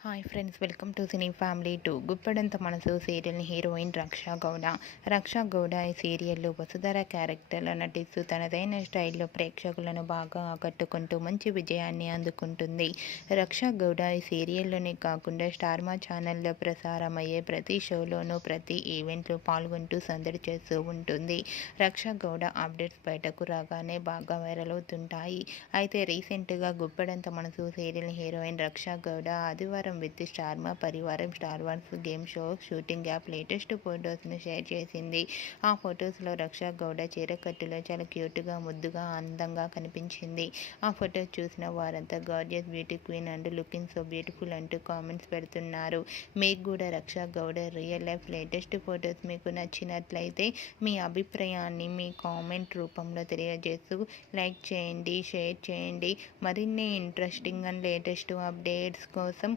Hi friends welcome to cine family to Guppedantha Manasu serial heroine Raksha Gowda. Raksha Gowda ఈ సీరియల్లో వసుధర క్యారెక్టర్లో నటిస్తూ తనదైన స్టైల్లో ప్రేక్షకులను బాగా ఆకట్టుకుంటూ మంచి విజయాన్ని అందుకుంటుంది. రక్షా గౌడ ఈ సీరియల్లోనే కాకుండా స్టార్మా ఛానల్లో ప్రసారమయ్యే ప్రతి షోలోనూ ప్రతి ఈవెంట్లో పాల్గొంటూ సందడి చేస్తూ ఉంటుంది. రక్షా గౌడ అప్డేట్స్ బయటకు రాగానే బాగా వైరల్ అవుతుంటాయి. అయితే రీసెంట్గా గుప్పెడంత మనసు సీరియల్ హీరోయిన్ రక్షా గౌడ ఆదివారం విత్ స్టార్మా పరివారం star wars game show shooting యాప్ లేటెస్ట్ ఫొటోస్ను షేర్ చేసింది. ఆ ఫొటోస్లో రక్షా గౌడ చీరకట్టులో చాలా క్యూట్గా ముద్దుగా అందంగా కనిపించింది. ఆ ఫొటో చూసిన వారంతా gorgeous beauty queen and looking so beautiful అంటూ కామెంట్స్ పెడుతున్నారు. మీకు కూడా Raksha Gowda real life latest photos మీకు నచ్చినట్లయితే మీ అభిప్రాయాన్ని మీ కామెంట్ రూపంలో తెలియజేస్తూ లైక్ చేయండి షేర్ చేయండి. మరిన్ని ఇంట్రెస్టింగ్ అండ్ లేటెస్ట్ అప్డేట్స్ కోసం